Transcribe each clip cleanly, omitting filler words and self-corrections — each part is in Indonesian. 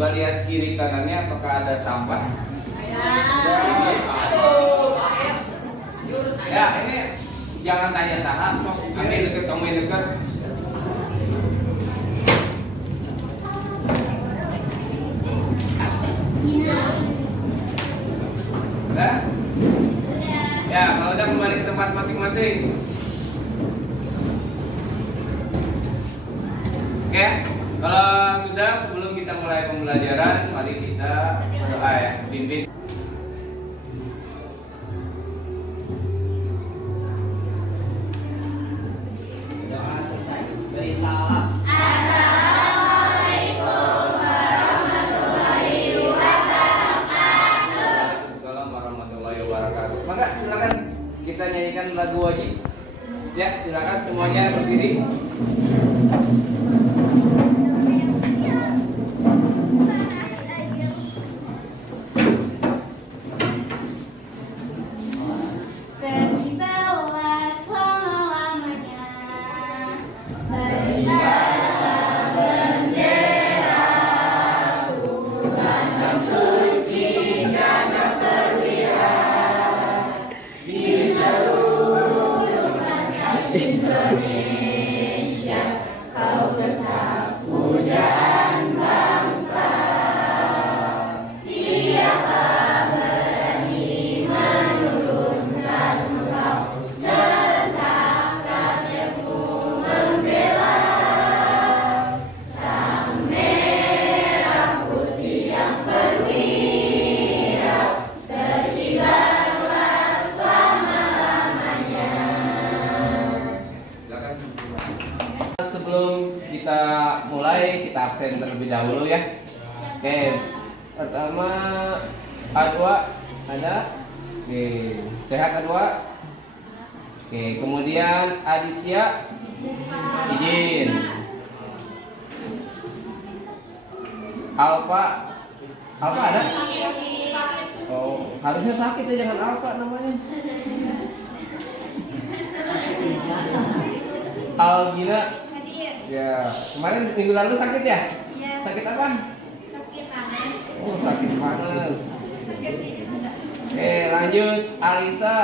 Coba lihat kiri kanannya apakah ada sampah. Ya, ini jangan tanya saha, kami deket kamu yang dekat. Udah? Ya, kalau udah kembali ke tempat masing-masing. Oke, kalau sudah sebelum kita mulai pembelajaran, mari kita berdoa ya, pimpin. Doa selesai. Beri salam. Waalaikumsalam warahmatullahi wabarakatuh. Maka silakan kita nyanyikan lagu wajib. Ya, silakan semuanya berdiri. Beribadah selama-lamanya. Silakan. Sebelum kita mulai, kita absen terlebih dahulu ya. Oke, pertama A2 ada. Oke, sehat A2. Oke, kemudian Aditya izin. Alfa ada? Oh, harusnya sakit ya, jangan Alfa namanya. Algina. Ya, kemarin minggu lalu sakit ya? Sakit apa? Sakit panas. Oh, sakit panas. Oke, lanjut Alisa.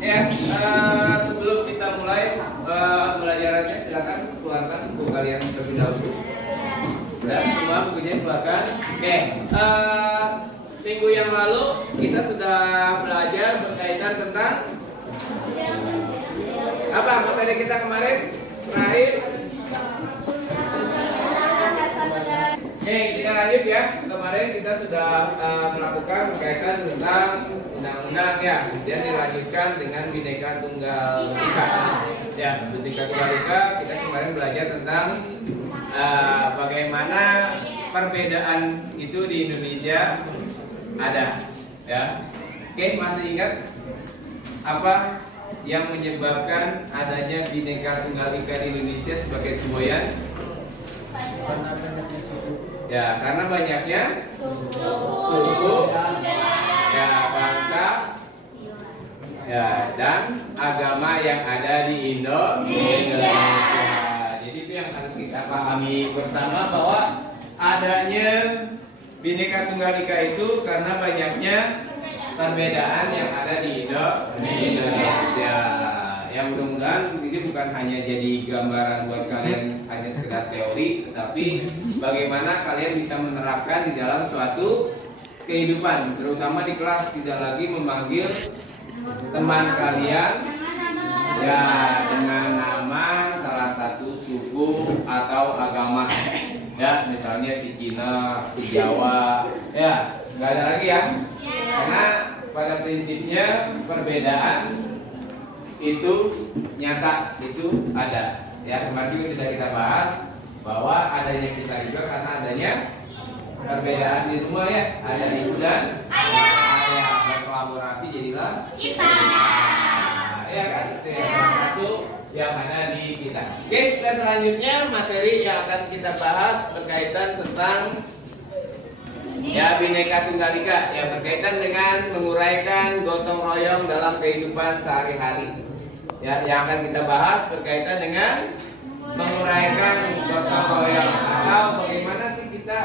Ya, sebelum kita mulai pembelajarannya, silakan keluarkan buku kalian terlebih dahulu. Dan semua bukunya keluarkan. Oke, minggu yang lalu kita sudah belajar berkaitan tentang apa materi kita kemarin terakhir. Oke, kita lanjut ya. Kemarin kita sudah melakukan berkaitan tentang undang-undang ya. Dan dilanjutkan dengan Bhinneka Tunggal Ika. Ya, Bhinneka Tunggal Ika kita kemarin belajar tentang bagaimana perbedaan itu di Indonesia ada. Ya. Oke, masih ingat apa yang menyebabkan adanya Bhinneka Tunggal Ika di Indonesia sebagai semboyan? Ya, karena banyaknya suku, ya, bangsa, ya, dan agama yang ada di Indonesia. Jadi itu yang harus kita pahami bersama, bahwa adanya Bhinneka Tunggal Ika itu karena banyaknya perbedaan yang ada di Indonesia. Ya, mudah-mudahan ini bukan hanya jadi gambaran buat kalian hanya sekedar teori, tetapi bagaimana kalian bisa menerapkan di dalam suatu kehidupan, terutama di kelas, tidak lagi memanggil teman kalian ya dengan nama salah satu suku atau agama. Ya, misalnya si Cina, si Jawa, ya nggak ada lagi ya. Karena pada prinsipnya perbedaan itu nyata, itu ada. Ya, kemarin juga sudah kita bahas bahwa adanya kita juga karena adanya perbedaan di rumah ya. Ada ibu dan ayah berkolaborasi jadilah Kita. Ya kan? Itu yang satu yang ada di kita. Oke, kita selanjutnya materi yang akan kita bahas berkaitan tentang ya Bhinneka Tunggal Ika, yang berkaitan dengan menguraikan gotong royong dalam kehidupan sehari-hari. Ya, yang akan kita bahas berkaitan dengan menguraikan gotong royong, atau bagaimana sih kita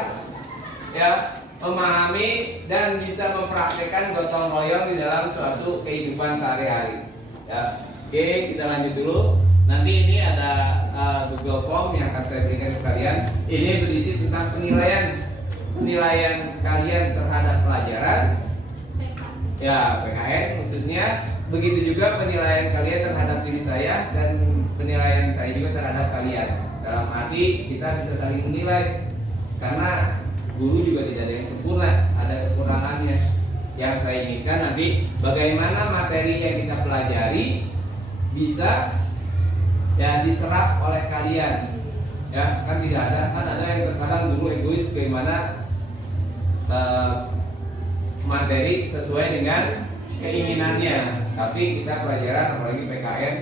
ya memahami dan bisa mempraktekkan gotong royong di dalam suatu kehidupan sehari-hari. Ya, oke, kita lanjut dulu. Nanti ini ada Google Form yang akan saya berikan ke kalian. Ini berisi tentang penilaian kalian terhadap pelajaran. Ya, PKN khususnya. Begitu juga penilaian kalian terhadap diri saya dan penilaian saya juga terhadap kalian. Dalam arti kita bisa saling menilai, karena guru juga tidak ada yang sempurna, ada kekurangannya. Yang saya inginkan nanti bagaimana materi yang kita pelajari bisa ya diserap oleh kalian. Ya, kan tidak ada yang terkadang guru egois bagaimana materi sesuai dengan keinginannya. Tapi kita pelajaran apalagi PKN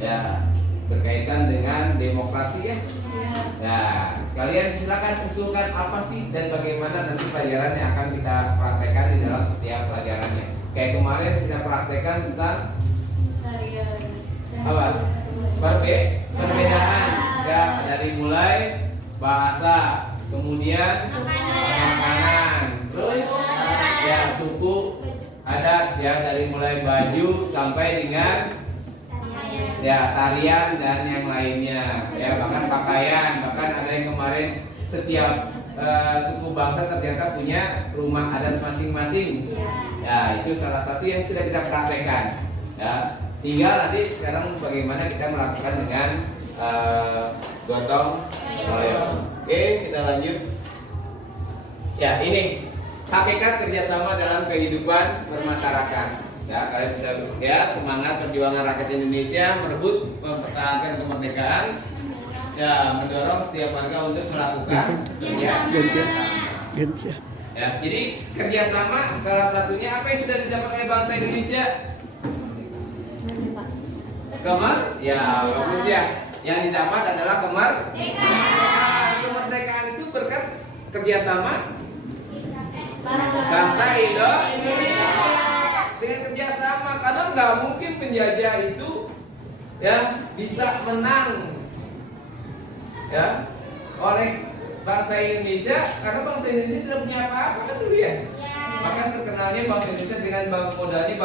ya berkaitan dengan demokrasi ya. Ya, kalian silakan usulkan apa sih dan bagaimana nanti pelajaran yang akan kita praktekkan di dalam setiap pelajarannya. Kayak kemarin kita praktekkan tentang apa? Perbedaan ya, dari mulai bahasa, kemudian makanan, terus ya suku, adat ya, dari mulai baju sampai dengan ya tarian dan yang lainnya ya, bahkan pakaian, bahkan ada yang kemarin setiap suku bangsa ternyata punya rumah adat masing-masing ya, itu salah satu yang sudah kita praktekkan ya. Tinggal nanti sekarang bagaimana kita melakukan dengan gotong royong. Oke, kita lanjut ya. Ini hakikat kerjasama dalam kehidupan bermasyarakat. Ya, kalian bisa lihat semangat perjuangan rakyat Indonesia merebut mempertahankan kemerdekaan, ya, mendorong setiap warga untuk melakukan kerjasama. Ya, jadi kerjasama salah satunya apa yang sudah didapat oleh bangsa Indonesia? Ya, bagus ya. Yang didapat adalah kemerdekaan. Kemerdekaan itu berkat kerjasama bangsa Indonesia. Dengan kerjasama, karena nggak mungkin penjajah itu ya bisa menang ya oleh bangsa Indonesia, karena bangsa Indonesia tidak punya apa-apa kan dulu ya. Bahkan terkenalnya bangsa Indonesia dengan modalnya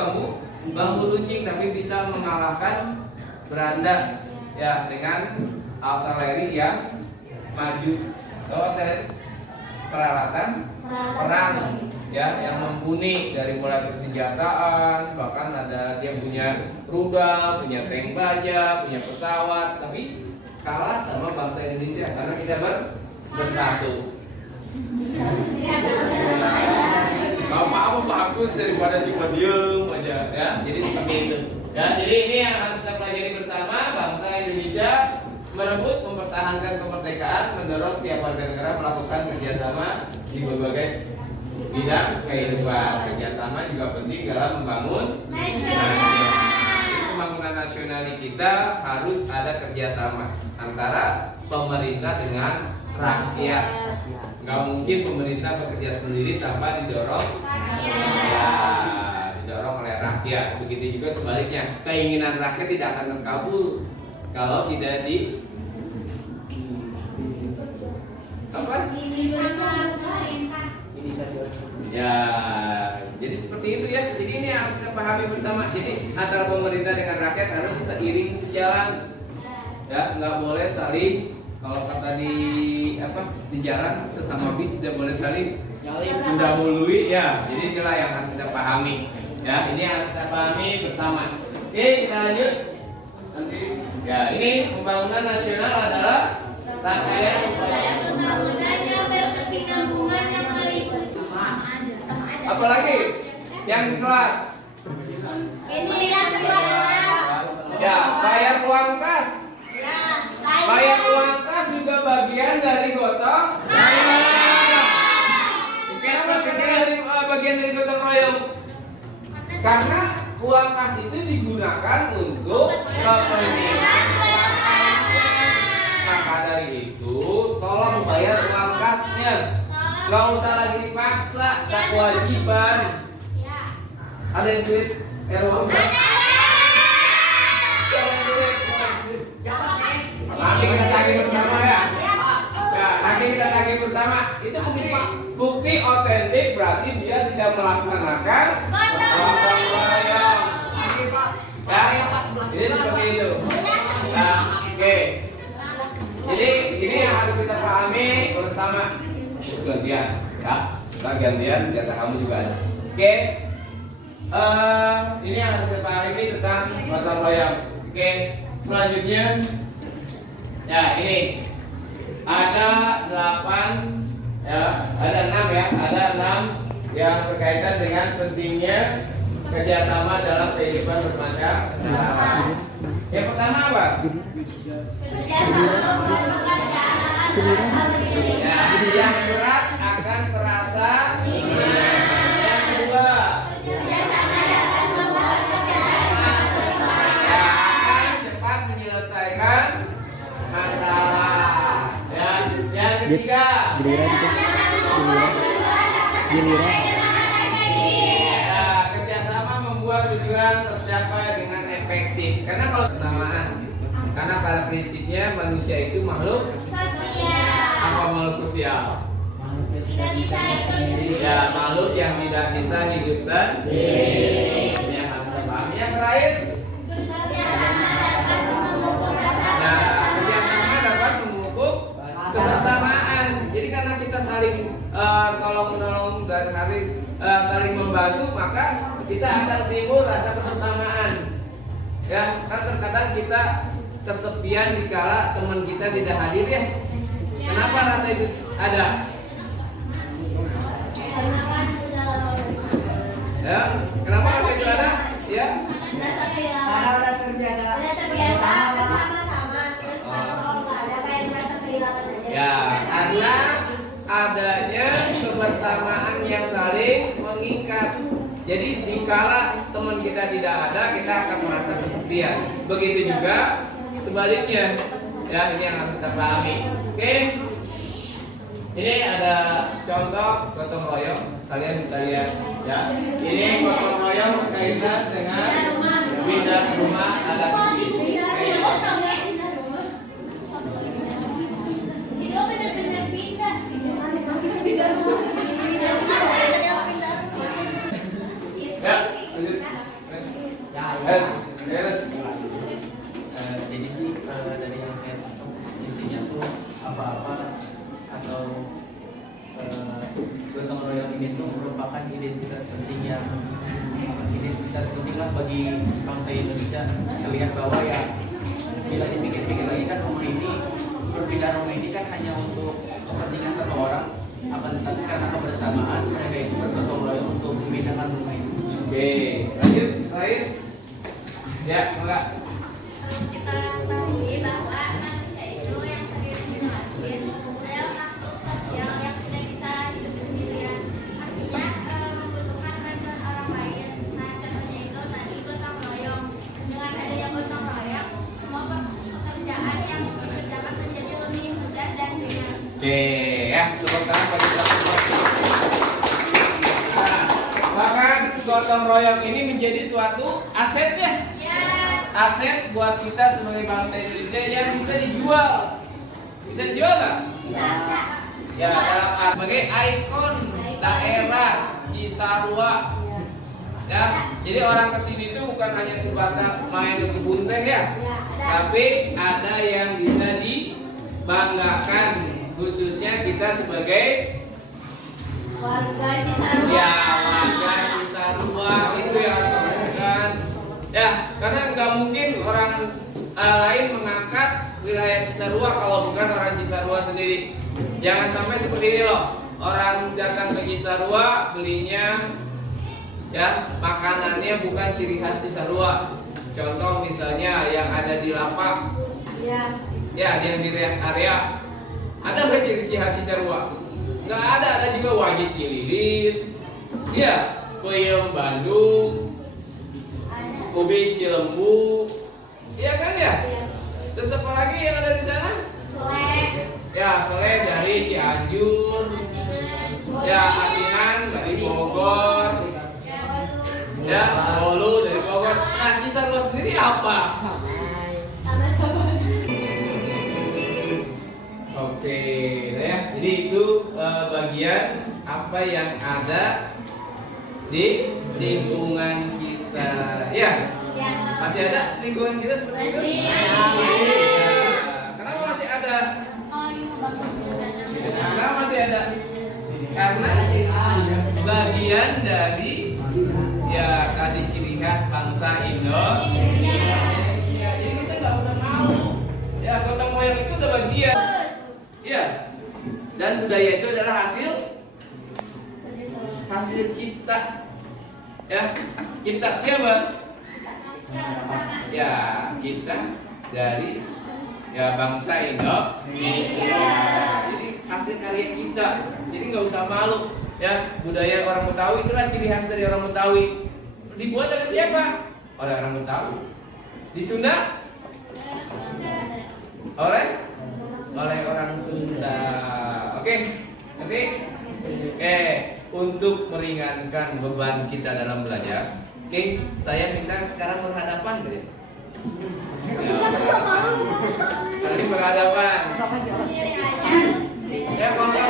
bambu runcing, tapi bisa mengalahkan Belanda ya dengan artileri yang maju. Peralatan perang ya yang mumpuni, dari mulai persenjataan, bahkan ada dia punya rudal, punya tank baja, punya pesawat, tapi kalah sama bangsa Indonesia karena kita bersatu. Apa bagus daripada cuma diem aja ya. Jadi seperti itu. Ya, jadi ini yang harus kita pelajari bersama. Bangsa Indonesia merebut mempertahankan kemerdekaan, mendorong tiap warga negara melakukan kerjasama di berbagai bidang kehidupan. Kerjasama juga penting dalam membangun nasional. Pembangunan nasional kita harus ada kerjasama antara pemerintah dengan rakyat. Nggak mungkin pemerintah bekerja sendiri tanpa didorong didorong oleh rakyat. Begitu juga sebaliknya, keinginan rakyat tidak akan terkabul kalau tidak ya, jadi seperti itu ya. Jadi ini harus kita pahami bersama. Jadi antara pemerintah dengan rakyat harus seiring sejalan. Ya, nggak boleh saling, kalau kata di jalan sama bis tidak boleh saling mendahului ya. Jadi itulah yang harus kita pahami. Ya, ini harus kita pahami bersama. Oke, kita lanjut. Ya, ini pembangunan nasional adalah rangkaian pembangunan yang berkesinambungan yang meliputi apalagi yang di kelas. Ini yang Ya, bayar uang kas. Bayar uang kas juga bagian dari gotong royong. Kenapa bagian dari gotong royong? Karena uang kas itu digunakan untuk kepentingan pelaksana. Maka dari itu, tolong bayar uang kasnya. Nggak usah lagi dipaksa, tak kewajiban. Ada yang sulit? Uang kas? Siapa yang sulit? Siapa yang sulit? itu bukti otentik, berarti dia tidak melaksanakan gotong royong. Ya, jadi seperti itu. Nah, oke. Jadi ini yang harus kita pahami bersama. Gantian, ya. Kita gantian, kata kamu juga ada. Oke. Ini yang harus kita pahami tentang gotong royong. Oke. Selanjutnya, ya ini ada 8, ya, ada 6 ya, ada 6 yang berkaitan dengan pentingnya kerjasama dalam kehidupan bermasyarakat. Yang pertama apa? Ya, yang berat akan terasa ringan. Yang kedua, akan cepat menyelesaikan masalah. Ya, yang ketiga, kerjasama membuat tujuan tercapai dengan efektif. Karena kalau kesamaan, karena pada prinsipnya manusia itu makhluk Sosial. apa makhluk sosial? Tidak bisa hidup sendiri. Ya, makhluk yang tidak bisa hidup sendiri. Ini yang harus kita pahami. Yang terakhir, Kerjasama dapat memupuk rasa nah, kebersamaan. kerjasama dapat memupuk kebersamaan. Jadi karena kita saling tolong menolong dan saling membantu, maka kita akan timbul rasa kebersamaan. Ya, kan terkadang kita kesepian dikala teman kita tidak hadir ya. Kenapa rasa itu ada? Karena kan sudah lama bersama. Ya, kenapa rasa itu ada? Ya. Rasa kehilangan. Karena udah terbiasa. Udah terbiasa bersama-sama. Terus kalau nggak ada kayak merasa kehilangan aja. Ya, karena adanya kebersamaan yang saling mengikat. Jadi dikala teman kita tidak ada, kita akan merasa kesepian. Begitu juga sebaliknya. Ya, ini yang harus kita pahami. Oke. Ini ada contoh gotong royong. Kalian bisa lihat ya. Ini gotong royong berkaitan dengan pindah rumah adat ini. Ya, lanjut. Yes, yes. Jadi sih dari yang saya tahu intinya tuh apa-apa atau gotong royong ini tuh merupakan identitas penting lah bagi bangsa Indonesia. Terlihat bahwa ya bila dipikir-pikir lagi kan perpindahan rumah ini kan hanya untuk kepentingan satu orang, akan tetapi karena kebersamaan mereka itu bergotong royong untuk memindahkan rumah ini. Oke, lanjut. Lain. Ya, enggak. Kita ketahui bahwa manusia itu yang terdiri dari adalah makhluk sosial yang tidak bisa hidup sendirian. Artinya membutuhkan bantuan orang lain. Nah, contohnya itu tadi gotong royong. Dengan adanya gotong royong, semua pekerjaan yang dikerjakan menjadi lebih mudah dan ringan. Oke, ya, tepuk tangan bagi kita. Nah, bahkan gotong royong ini menjadi suatu aset ya. Ya. Aset buat kita sebagai bangsa Indonesia yang bisa dijual. Bisa dijual nggak? Bisa. Ya, dalam sebagai ikon daerah Cisarua. Ya, jadi orang kesini itu bukan hanya sebatas main ke Bunteng ya, tapi ada yang bisa dibanggakan, khususnya kita sebagai Warga Cisarua. ya warga Cisarua itu yang harus dilakukan. Ya, karena nggak mungkin orang lain mengangkat wilayah Cisarua kalau bukan orang Cisarua sendiri. Jangan sampai seperti ini loh. Orang datang ke Cisarua belinya ya makanannya bukan ciri khas Cisarua. Contoh misalnya yang ada di Lapak, Ya. ya yang di rest area, ada nggak ciri khas Cisarua? Nggak ada. Ada juga wajib Cililit, ya peyem Bandung, ubi Cilembu, iya kan ya? Terus apa lagi yang ada di sana? Selek. Ya selai dari Cianjur, ya asinan dari Bogor, ya bolu dari Bogor. Nah Cisarua sendiri apa? Oke, nah ya. Jadi itu bagian apa yang ada di lingkungan kita. Ya, masih ada lingkungan kita seperti itu? Ya. Kenapa masih ada? Kenapa masih ada? Karena bagian dari ya tadi ciri khas bangsa Indonesia. Jadi kita nggak usah mau. Ya gotong royong itu udah bagian. Ya. Dan budaya itu adalah hasil cipta. Ya, cipta siapa? Ya, cipta dari ya bangsa Indonesia. Jadi hasil karya kita. Jadi nggak usah malu. Ya, budaya orang Betawi itulah ciri khas dari orang Betawi. Dibuat oleh siapa? Oleh orang Betawi. Di Sunda? Oleh orang Sunda. Oke. Untuk meringankan beban kita dalam belajar. Oke, saya minta sekarang berhadapan gitu. Saling berhadapan. Ya kosong.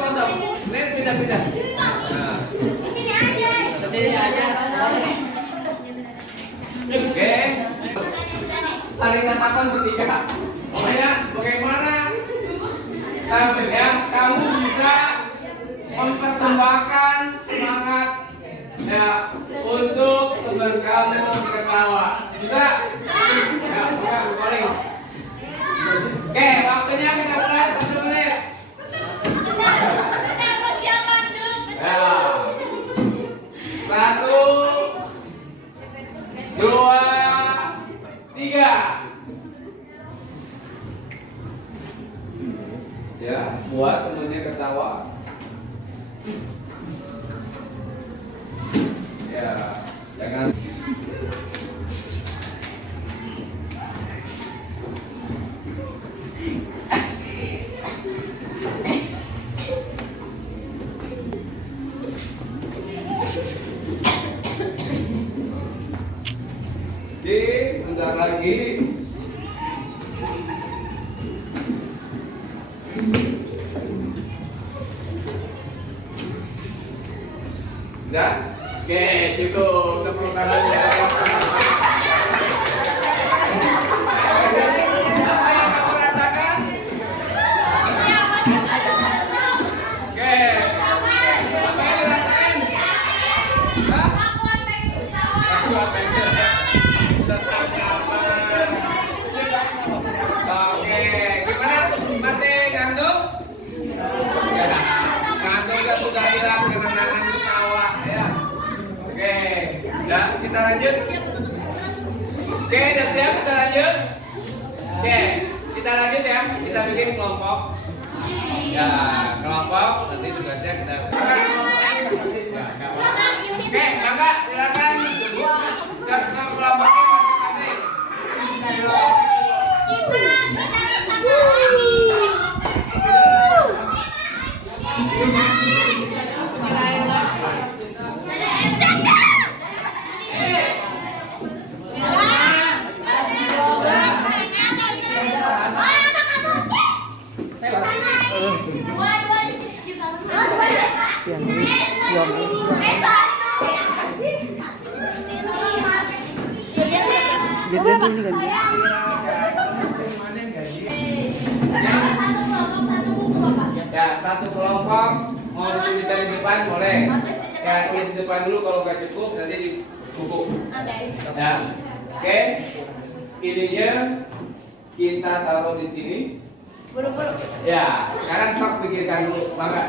Kosong. Nih pindah. Nah. Sendiri aja. Oke. Saling tatapan bertiga. Pokoknya bagaimana ya kamu bisa mempersembahkan semangat ya untuk teman kamu ketawa. Bisa? Ya, paling. Oke, waktunya kita mulai 1 menit. Ya. 1, 2, 3. Ya, buat temennya ketawa. Ya, jangan. Oke, bentar lagi. Sudah? Oke, cukup. Tepuk tangannya. Apa yang kamu rasakan? Oke. Apa yang dirasain? Hah? Oke, gimana? Masih ngantuk? Ya, ngantuknya sudah hilang karena nahan ketawa ya. Oke, udah kita lanjut. Oke, udah siap kita lanjut. Oke, kita lanjut ya. Kita bikin kelompok. Ya, kelompok nanti tugasnya kita. Oke, kakak silakan ke kelompoknya masing-masing. Ya, satu kelompok mau ditulis di depan boleh. Ya, tulis di depan dulu, kalau nggak cukup nanti di buku. Ya, oke. Ininya kita taruh di sini. Ya, sekarang sok pikirkan dulu, bangga.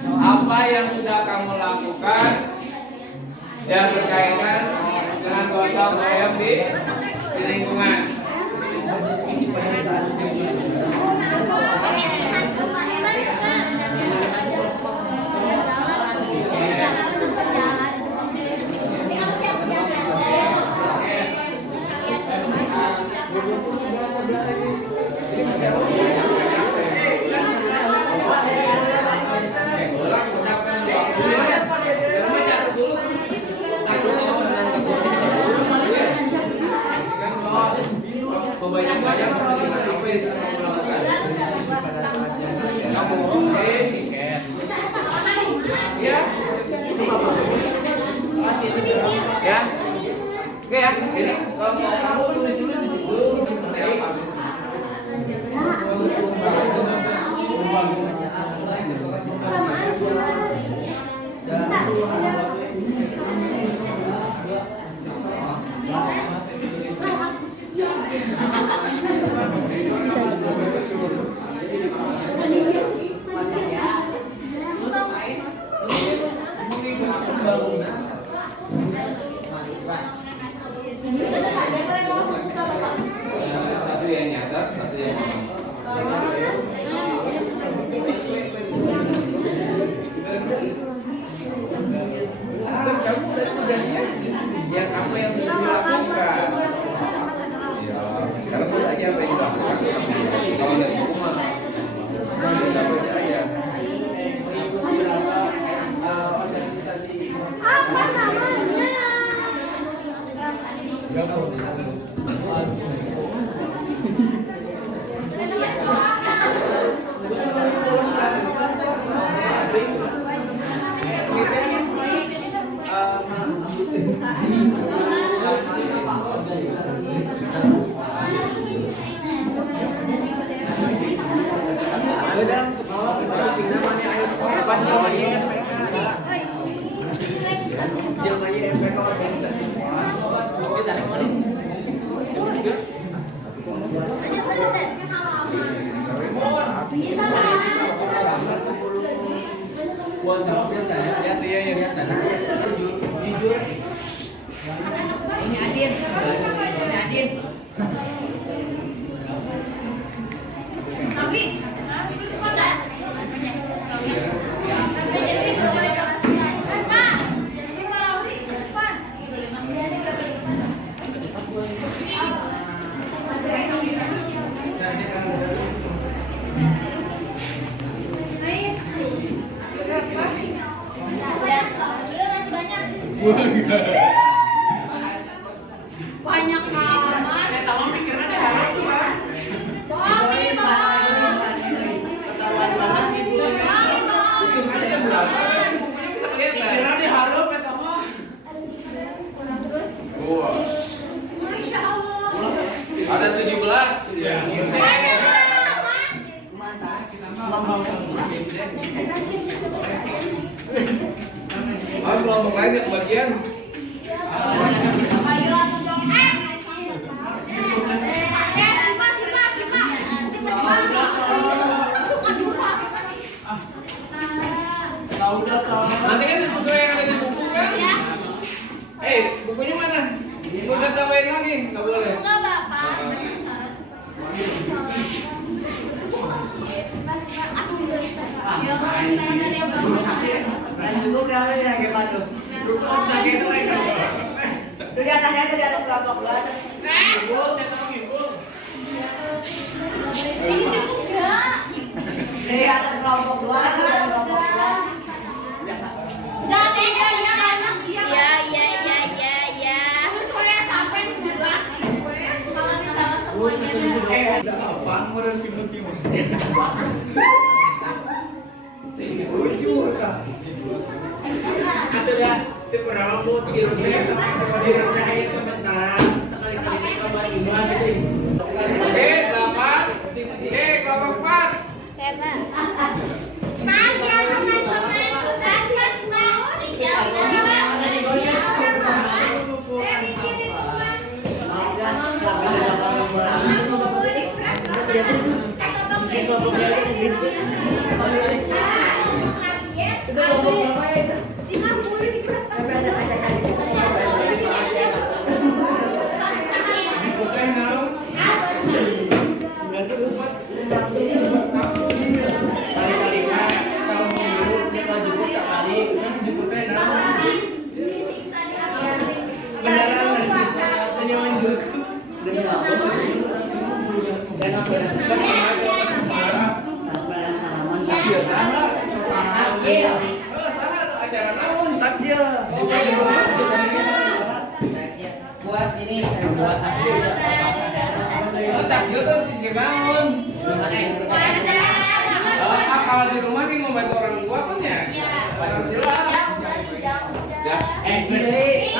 Apa yang sudah kamu lakukan yang berkaitan dengan gotong royong di lingkungan? Ya. Ya. Oke ya. Ini kamu tulis dulu di situ seperti apa. Satu yang nyatat, satu yang kamu udah tugasnya ya kamu yang sudah dilakukan. Ya, sekarang buat aja apa yang dilakukan. Kalau dari rumah, kita baca aja. Apa namanya? Puasa biasa ya, lihat dia yang biasa. Jujur. Ini Adin. Ini Adin. Tapi, kok enggak? Banyak amat. Saya tahu pikirnya ada harus kan. Mami, Ketahuan banget gitu. Bisa kelihatan. Pikirnya diharap ya kamu. Wah, Masya Allah. ada 17. Ya. Banyak amat. Harus kelompok lain yang kebagian. Ayo aku dong. Tahu udah tahu. Nanti kan sesuai yang ada di buku kan? Bukunya mana? Nggak usah tambahin lagi, nggak boleh. Enggak, Bapak. Cukup kali ya gimana tuh? Sakit tuh kan. Tuh di atasnya tuh di atas kelompok lu ada. Ibu, saya tahu ibu. Ini cukup enggak? Di atas kelompok lu ada, di atas kelompok lu ada. Enggak tega ya anak dia. Ya. Terus saya sampai 17 gue. Kalau bisa semuanya. Apaan orang simut-simut. Atau dah seberambut dirasa aja sementara sekali-kali kabar iman gitu. Oke, 8. Kelompok 4. Mas, ya teman-teman, basket mau Rijal saya bikin itu Mas. Kali-kali mah sama minggu dia kalau jemput sekali, terus jemputnya nama. Beneran tanya manjur. Demi apa? Dan apa yang pas Acara naon? takjil. Buat ini saya buat takjil. Oh, takjil tuh di naon? Kalau di rumah nih mau bantu orang tua kan ya? Ya. Jelas. Ya. Gini.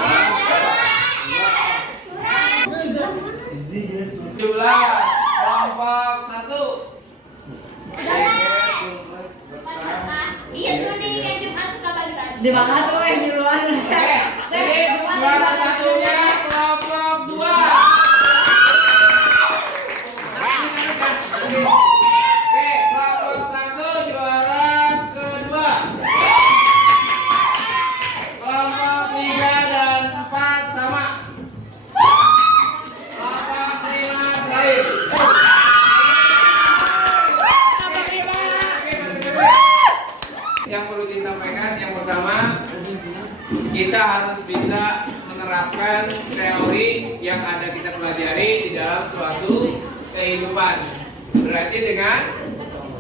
17 kelompok 1. Iya tuh nih kayak Jumat suka balik-balik. Di mana tuh nyuruhan? Oke, jadi juara satunya kelompok 2. Oke, kelompok 1 juara kedua. Kelompok 3 dan 4 sama. Kelompok 5 terakhir. Yang perlu disampaikan yang pertama, kita harus bisa menerapkan teori yang ada kita pelajari di dalam suatu kehidupan. Berarti dengan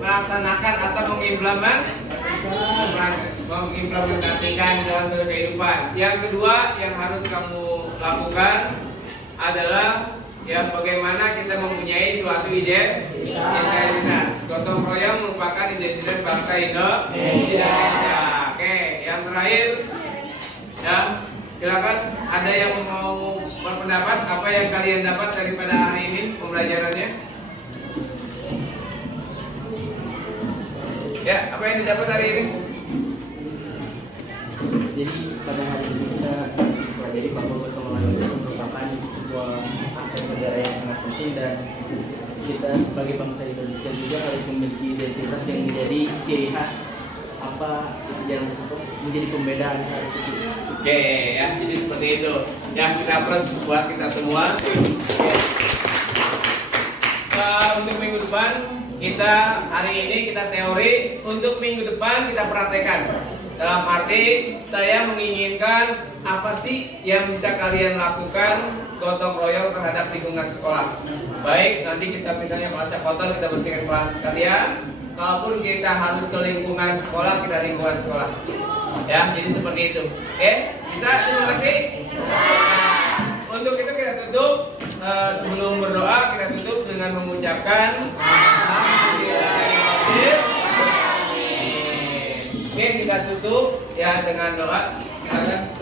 melaksanakan atau mengimplementasikan dalam suatu kehidupan. Yang kedua yang harus kamu lakukan adalah yang bagaimana kita mempunyai suatu identitas. Gotong royong merupakan identitas bangsa Indonesia. Oke, yang terakhir, ya, silakan ada yang mau berpendapat apa yang kalian dapat daripada hari ini pembelajarannya? Ya, apa yang didapat hari ini? Jadi pada hari ini kita pelajari bahwa gotong royong itu merupakan sebuah aset negara yang sangat penting, dan kita sebagai bangsa Indonesia juga harus memiliki identitas yang menjadi ciri khas apa yang menjadi pembeda antara suku. Oke, ya, jadi seperti itu. Yang kita plus buat kita semua. Untuk minggu depan kita hari ini kita teori, untuk minggu depan kita praktekkan. Dalam arti saya menginginkan apa sih yang bisa kalian lakukan gotong royong terhadap lingkungan sekolah. Baik, nanti kita misalnya kelasnya kotor, kita bersihkan kelas kalian. Kalaupun kita harus ke lingkungan sekolah, kita lingkungan sekolah. Ya, jadi seperti itu. Oke, bisa? Terima kasih. Nah, untuk itu kita tutup. Sebelum berdoa kita tutup dengan mengucapkan Alhamdulillahirobbilalamin. Oke, kita tutup ya dengan doa. Silakan.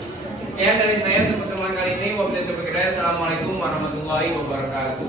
Ya, dari saya untuk pertemuan kali ini, wabillahi taufiq hidayah. Assalamualaikum warahmatullahi wabarakatuh.